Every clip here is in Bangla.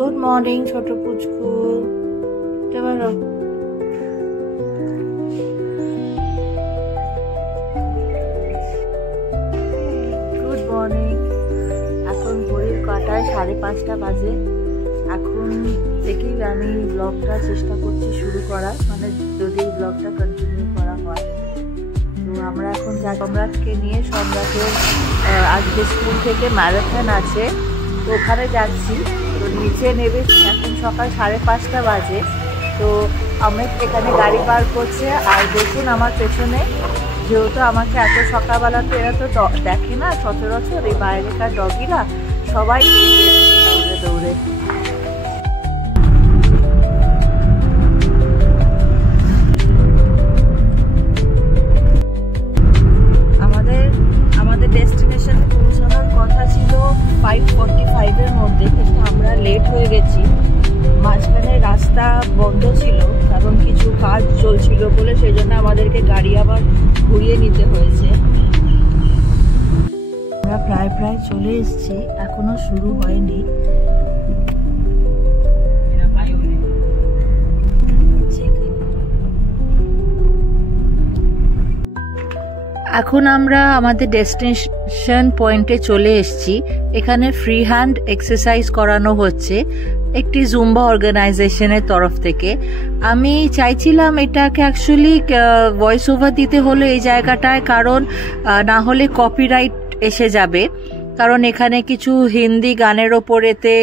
গুড মর্নিং ছোট পুচকু, বলো। Good morning. এখন ঘড়ির কাঁটায় 5:30 বাজে। এখন থেকেই আমি ব্লগটা চেষ্টা করছি শুরু করার, মানে যদি ব্লগটা কন্টিনিউ করা হয়। তো আমরা এখন সম্রাটকে নিয়ে, সম্রাটের আজকে স্কুল থেকে ম্যারাথন আছে, তো ওখানে যাচ্ছি। তো নিচে নেবে, এখন সকাল 5:30 বাজে। তো আমি এখানে গাড়ি পার করছে, আর দেখুন আমার পেছনে, যেহেতু আমাকে এত সকালবেলা তো এরা তো দেখে না সচরাচর, এই বাইরেকার ডগিরা সবাই দৌড়ে দৌড়ে। আমাদের ডেস্টিনেশনে পৌঁছানোর কথা ছিল 5:45-এর মধ্যে, কিন্তু আমরা লেট হয়ে গেছি। মাঝখানে রাস্তা বন্ধ ছিল, কারণ কিছু কাজ চলছিল বলে, সেই জন্য আমাদেরকে গাড়ি আবার ঘুরিয়ে নিতে হয়েছে। আমরা প্রায় চলে এসেছি, এখনো শুরু হয়নি। এখন আমরা আমাদের ডেস্টিনেশন পয়েন্টে চলে এসেছি। এখানে ফ্রি হ্যান্ড এক্সারসাইজ করানো হচ্ছে একটি জুম্বা অর্গানাইজেশনের তরফ থেকে। আমি চাইছিলাম এটাকে অ্যাকচুয়ালি ভয়েস ওভার দিতে হলো এই জায়গাটায়, কারণ না হলে কপিরাইট এসে যাবে। কারণ এখানে কিছু হিন্দি গানের ওপরেতে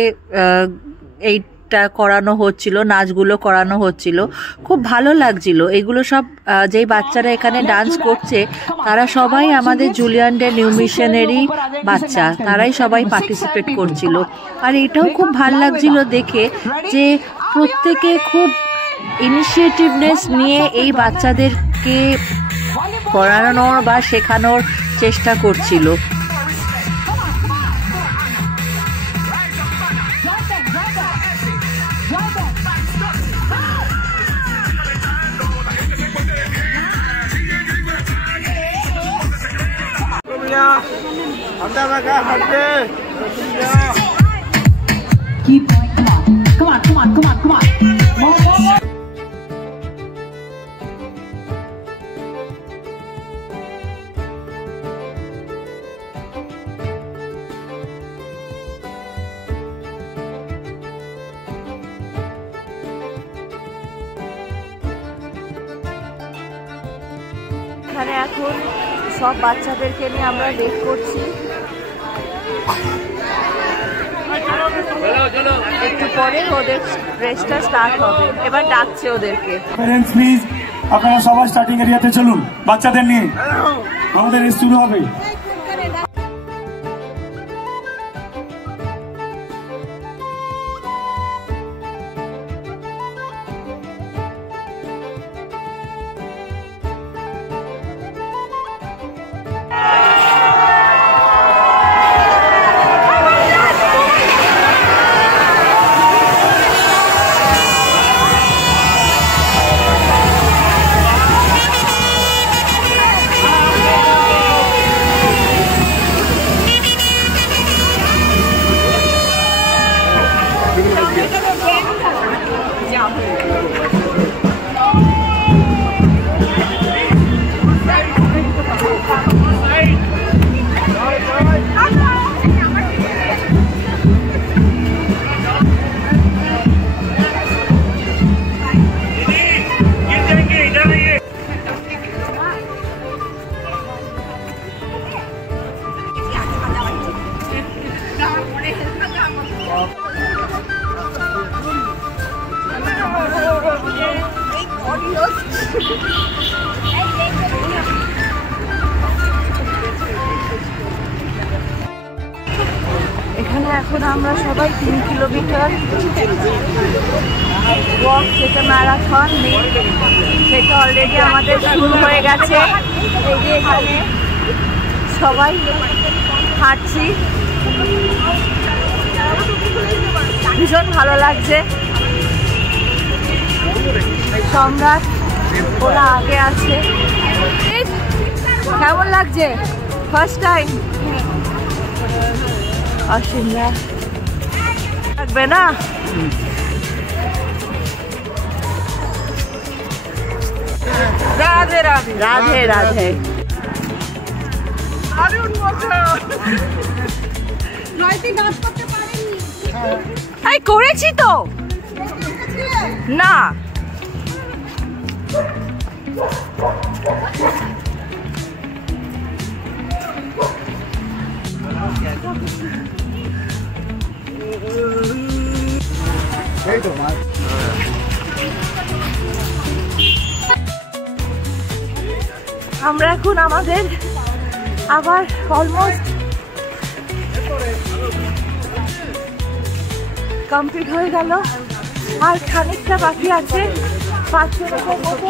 এইটা করানো হচ্ছিল, নাচগুলো করানো হচ্ছিল, খুব ভালো লাগছিল। এগুলো সব যেই বাচ্চারা এখানে ডান্স করছে, তারা সবাই আমাদের জুলিয়ান ডে নিউ মিশনেরই বাচ্চা, তারাই সবাই পার্টিসিপেট করছিল। আর এটাও খুব ভালো লাগছিল দেখে যে প্রত্যেকে খুব ইনিশিয়েটিভনেস নিয়ে এই বাচ্চাদেরকে করানোর বা শেখানোর চেষ্টা করছিল। এখানে এখন সব বাচ্চাদেরকে নিয়ে আমরা ওয়েট করছি। একটু পরে ওদের রেসটা স্টার্ট হবে, এবার ডাকছে ওদেরকে। প্যারেন্টস প্লিজ, আপনারা সবাই স্টার্টিং এরিয়াতে চলুন, বাচ্চাদের নিয়ে আমাদের রেস শুরু হবে। এখানে এখন আমরা সবাই 3 কিলোমিটার ওয়াক, যেটা ম্যারাথন, সেটা অলরেডি আমাদের শুরু হয়ে গেছে। এই যে এখানে সবাই হাঁটছি, ভীষণ ভালো লাগছে। সম্রাট ওরা আগে আছে। কেমন লাগছে ফার্স্ট টাইম? অসীমরা থাকবে না, রাধে রাধে রাধে রাধে। করেছি তো না, আমরা এখন আমাদের আবার অলমোস্ট কমপ্লিট হয়ে গেল, আর খানিকটা বাকি আছে 5 মিনিটের মতো।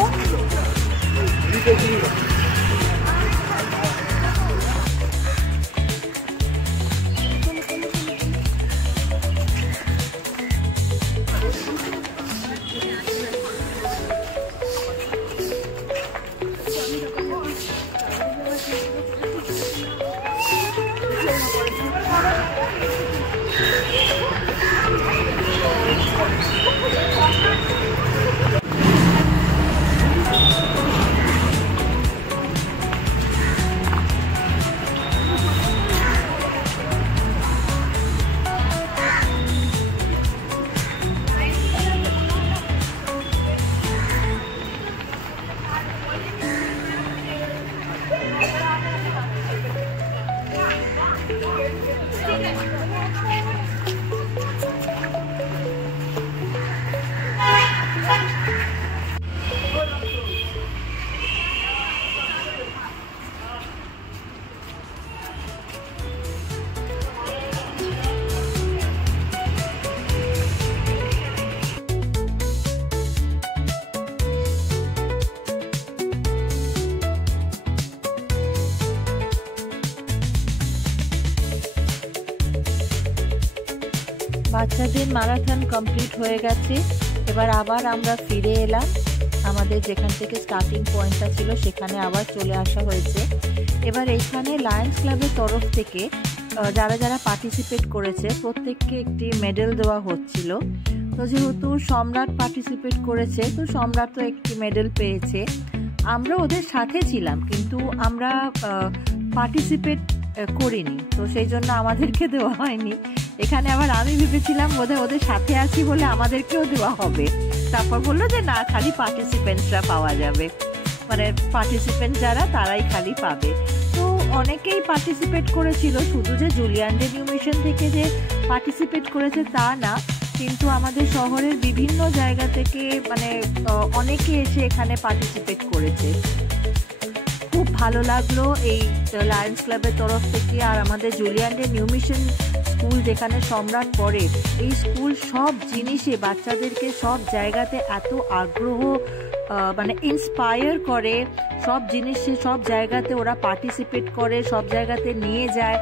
বাচ্চাদের ম্যারাথন কমপ্লিট হয়ে গেছে। এবার আবার আমরা ফিরে এলাম আমাদের যেখান থেকে স্টার্টিং পয়েন্টটা ছিল সেখানে আবার চলে আসা হয়েছে। এবার এইখানে লায়ন্স ক্লাবের তরফ থেকে যারা যারা পার্টিসিপেট করেছে প্রত্যেককে একটি মেডেল দেওয়া হচ্ছিল। তো যেহেতু সম্রাট পার্টিসিপেট করেছে তো সম্রাট তো একটি মেডেল পেয়েছে। আমরা ওদের সাথে ছিলাম কিন্তু আমরা পার্টিসিপেট করিনি, তো সেই জন্য আমাদেরকে দেওয়া হয়নি। এখানে আবার আমি ভেবেছিলাম বোধহয় ওদের সাথে আছি বলে আমাদেরকেও দেওয়া হবে, তারপর বললো যে না, খালি পার্টিসিপেন্টসরা পাওয়া যাবে, মানে পার্টিসিপেন্ট যারা তারাই খালি পাবে। তো অনেকেই পার্টিসিপেট করেছিল, শুধু যে জুলিয়ান ডে নিউ মিশন থেকে যে পার্টিসিপেট করেছে তা না, কিন্তু আমাদের শহরের বিভিন্ন জায়গা থেকে মানে অনেকে এসে এখানে পার্টিসিপেট করেছে। খুব ভালো লাগলো এই লায়ন্স ক্লাবের তরফ থেকে। আর আমাদের Julian day new mission school যেখানে সম্রাট পড়ে, এই স্কুল সব জিনিসে বাচ্চাদেরকে সব জায়গাতে এত আগ্রহ মানে ইন্সপায়ার করে, সব জিনিসে সব জায়গাতে ওরা পার্টিসিপেট করে, সব জায়গাতে নিয়ে যায়।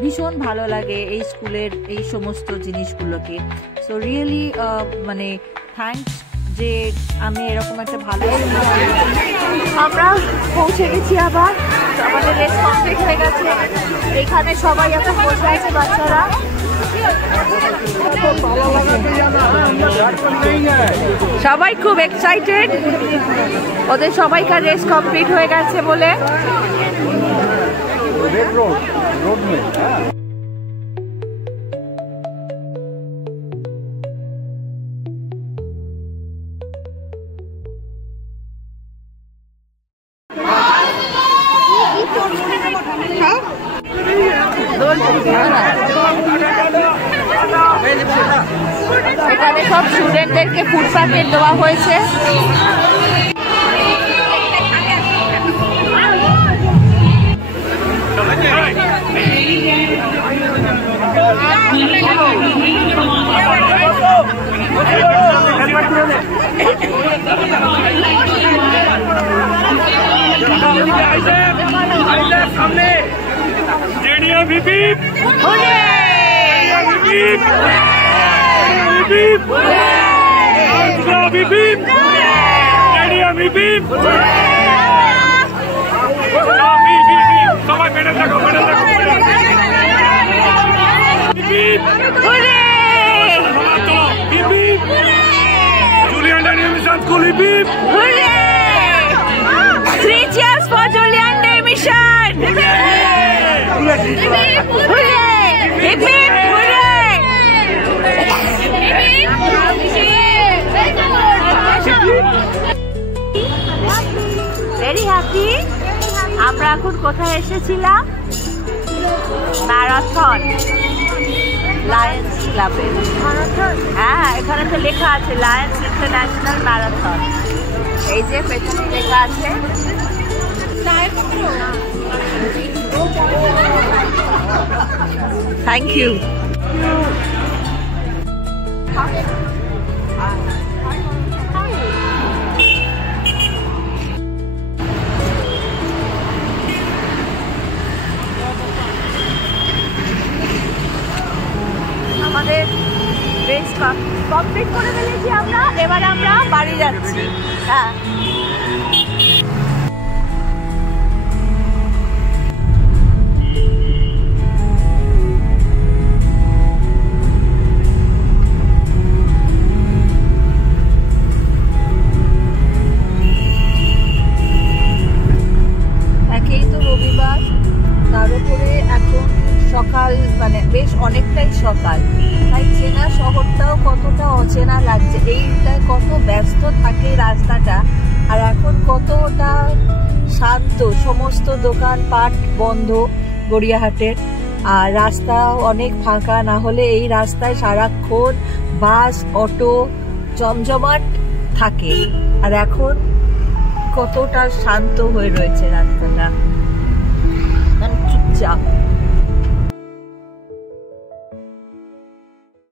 ভীষণ ভালো লাগে এই স্কুলের এই সমস্ত জিনিসগুলোকে। সো রিয়েলি মানে থ্যাঙ্কস যে আমি এরকম একটা ভালো। আমরা পৌঁছে গেছি, আবার আমাদের রেস কমপ্লিট হয়ে গেছে। এখানে সবাই এখন বসে আছে বাচ্চারা। সবাই খুব এক্সাইটেড, ওদের সবাইকার রেস কমপ্লিট হয়ে গেছে বলে। এখানে সব স্টুডেন্টদেরকে ফুড প্যাকেট দেওয়া হয়েছে। সামনে সবাই মেডেল দেখো, মেডেল দেখো, চলো Three cheers for Julian Day Mission! Hooray! Hip hip hooray! Very happy. আমরা এখন কোথায় এসেছিলাম? ম্যারাথন লায়ন্স ক্লাবে। হ্যাঁ, এখানে তো লেখা আছে লায়ন্স ইন্টারন্যাশনাল ম্যারাথন। এই যে পেছনে লেখা আছে। Thank you. আমাদের রেস কমপ্লিট করে ফেলেছি আমরা, এবার আমরা বাড়ি যাচ্ছি। হ্যাঁ, একেই তো রবিবার, তার উপরে এখন সকাল, মানে বেশ অনেকটাই সকাল, তাই চেনা শহরটাও কতটা অচেনা লাগছে। এইটায় কত ব্যস্ত থাকে রাস্তাটা, আর এখন কতটা শান্ত, সমস্ত দোকানপাট বন্ধ গড়িয়াহাটের, আর রাস্তাও অনেক ফাঁকা। না হলে এই রাস্তায় সারাক্ষণ বাস অটো জমজমাট থাকে, আর এখন কতটা শান্ত হয়ে রয়েছে রাস্তাটা।